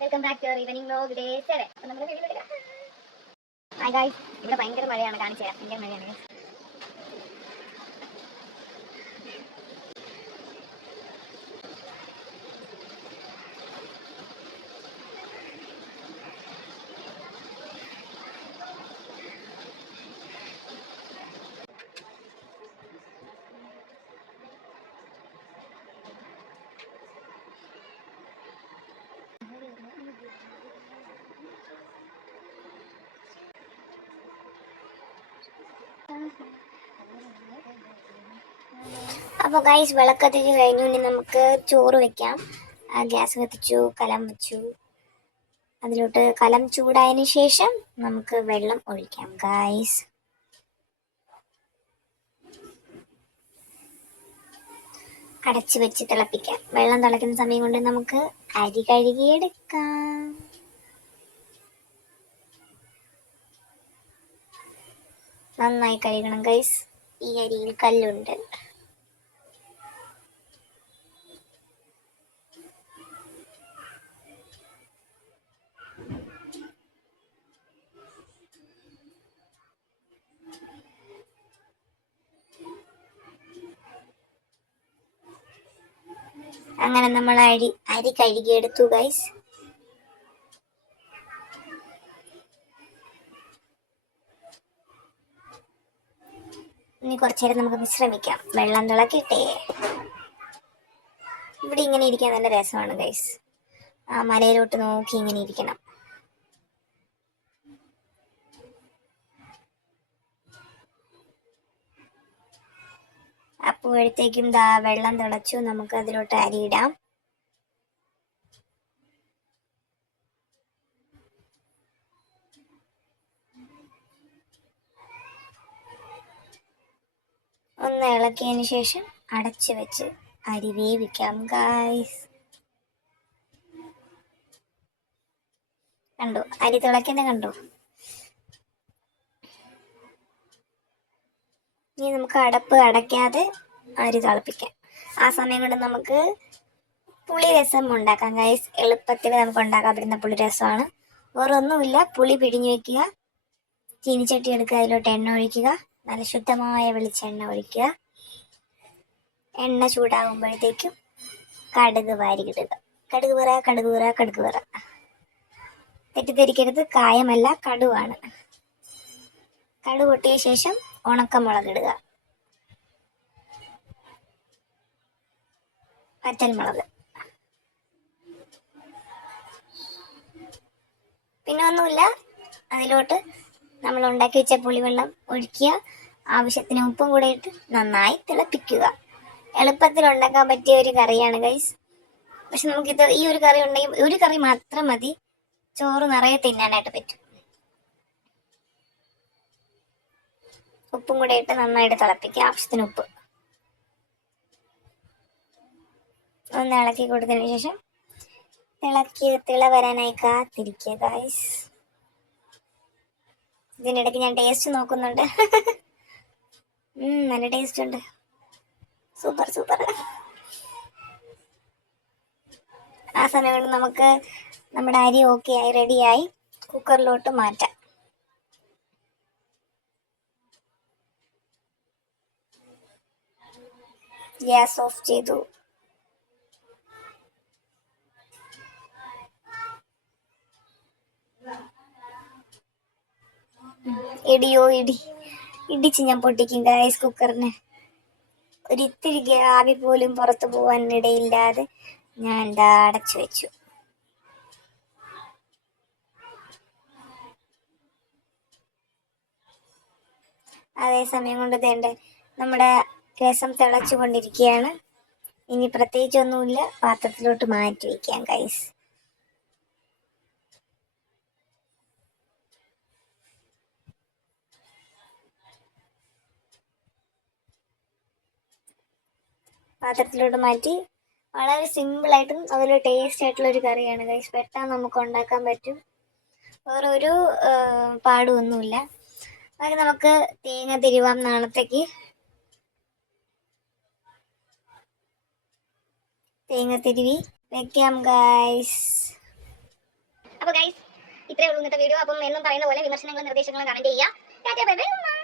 Welcome back to evening vlog day 7. അപ്പോൾ നമ്മുടെ video hi guys, ഇവിടെ ഭയങ്കര മഴയാണ്. കാണിച്ചു തരാം, ഭയങ്കര മഴയാണ്. അപ്പോൾ ഗൈസ്, വിളക്ക് കത്തിച്ച് കഴിഞ്ഞു. ഇനി നമുക്ക് ചോറ് വെക്കാം. ഗ്യാസ് കത്തിച്ചു, കലം വെച്ചു. അതിലോട്ട് കലം ചൂടായതിനു ശേഷം നമുക്ക് വെള്ളം ഒഴിക്കാം ഗൈസ്. അടച്ചു വെച്ച് തിളപ്പിക്കാം. വെള്ളം തിളയ്ക്കുന്ന സമയം കൊണ്ട് നമുക്ക് അരി കഴുകിയെടുക്കാം. നന്നായി കഴുകണം ഗൈസ്, ഈ അരിയിൽ കല്ലുണ്ട്. അങ്ങനെ നമ്മൾ അരി കഴുകിയെടുത്തു ഗൈസ്. ഇനി കുറച്ചു നേരം നമുക്ക് വിശ്രമിക്കാം. വെള്ളം തിളക്കട്ടെ. ഇവിടെ ഇങ്ങനെ ഇരിക്കാൻ നല്ല രസമാണ് ഗൈസ്. ആ മലയിലോട്ട് നോക്കി ഇങ്ങനെ ഇരിക്കണം. അപ്പോഴത്തേക്കും വെള്ളം തിളച്ചു. നമുക്ക് അതിലോട്ട് അരിയിടാം. ഒന്ന് ഇളക്കിയതിന് ശേഷം അടച്ചു വെച്ച് അരി വേവിക്കാം ഗൈസ്. കണ്ടു, അരി തിളയ്ക്കുന്നത് കണ്ടു. ഇനി നമുക്ക് അടപ്പ് അടയ്ക്കാതെ അരി തിളപ്പിക്കാം. ആ സമയം കൊണ്ട് നമുക്ക് പുളി രസം ഉണ്ടാക്കാം ഗൈസ്. എളുപ്പത്തിൽ നമുക്ക് ഉണ്ടാക്കാൻ പറ്റുന്ന പുളി രസമാണ്. വേറൊന്നുമില്ല, പുളി പിഴിഞ്ഞു വെക്കുക, ചീനിച്ചട്ടി എടുക്കുക, അതിലോട്ട് എണ്ണ ഒഴിക്കുക, നല്ല ശുദ്ധമായ വെളിച്ചെണ്ണ ഒഴിക്കുക. എണ്ണ ചൂടാകുമ്പോഴത്തേക്കും കടുക് വാരിയിടുക. കടുക് പറ, കടുക് പറ, കടുക് പറ. തെറ്റിദ്ധരിക്കരുത്, കായമല്ല, കടുവാണ്. കടുക് പൊട്ടിയ ശേഷം ഉണക്കമുളക് ഇടുക, വറ്റൽമുളക്. പിന്നെ ഒന്നുമില്ല, അതിലോട്ട് നമ്മൾ ഉണ്ടാക്കി വെച്ച പുളിവെള്ളം ഒഴിക്കുക. ആവശ്യത്തിന് ഉപ്പും കൂടെ ഇട്ട് നന്നായി തിളപ്പിക്കുക. എളുപ്പത്തിൽ ഉണ്ടാക്കാൻ പറ്റിയ ഒരു കറിയാണ് ഗൈസ്. പക്ഷെ നമുക്കിത് ഈ ഒരു കറി ഉണ്ടെങ്കിൽ ഒരു കറി മാത്രം മതി, ചോറ് നിറയെ തിന്നാനായിട്ട് പറ്റും. ഉപ്പും കൂടെ ഇട്ട് നന്നായിട്ട് തിളപ്പിക്കുക. ആവശ്യത്തിന് ഉപ്പ് ഒന്ന് ഇളക്കി കൊടുത്തതിന് ശേഷം തിള വരാനായി കാത്തിരിക്കുക ഗൈസ്. ഇതിനിടയ്ക്ക് ഞാൻ ടേസ്റ്റ് നോക്കുന്നുണ്ട്. നല്ല ടേസ്റ്റ് ഉണ്ട്. Super super. ആ സമയം കൊണ്ട് നമുക്ക് നമ്മുടെ അരി ഓക്കെ ആയി, റെഡിയായി. കുക്കറിലോട്ട് മാറ്റാം. ഗ്യാസ് ഓഫ് ചെയ്തു. ഇടിച്ച് ഞാൻ പൊട്ടിക്കും ഗൈസ് കുക്കറിന്. ഒരിത്തിരി ആവി പോലും പുറത്തു പോകാനിടയില്ലാതെ ഞാൻ അടച്ചു വെച്ചു. അതേ സമയം കൊണ്ട് തേണ്ട നമ്മുടെ രസം തിളച്ചു കൊണ്ടിരിക്കുകയാണ്. ഇനി പ്രത്യേകിച്ചൊന്നുമില്ല, പാത്രത്തിലോട്ട് മാറ്റി വയ്ക്കാം ഗൈസ്. പാത്രത്തിലോട്ട് മാറ്റി. വളരെ സിമ്പിളായിട്ടും അതുപോലെ ടേസ്റ്റ് ആയിട്ടുള്ള ഒരു കറിയാണ് ഗൈസ്. പെട്ടെന്ന് നമുക്ക് ഉണ്ടാക്കാൻ പറ്റും. വേറെ ഒരു പാടുമൊന്നുമില്ല. അത് നമുക്ക് തേങ്ങ തിരുവാം നാളത്തേക്ക്. തേങ്ങ തിരുവി വെക്കാം ഗൈസ്. ഇത്രേ ഉള്ളൂ ഇന്നത്തെ വീഡിയോ. അപ്പം എന്നും പറയുന്ന പോലെ വിമർശനങ്ങളും നിർദ്ദേശങ്ങളും കമന്റ് ചെയ്യുക. Tata bye bye.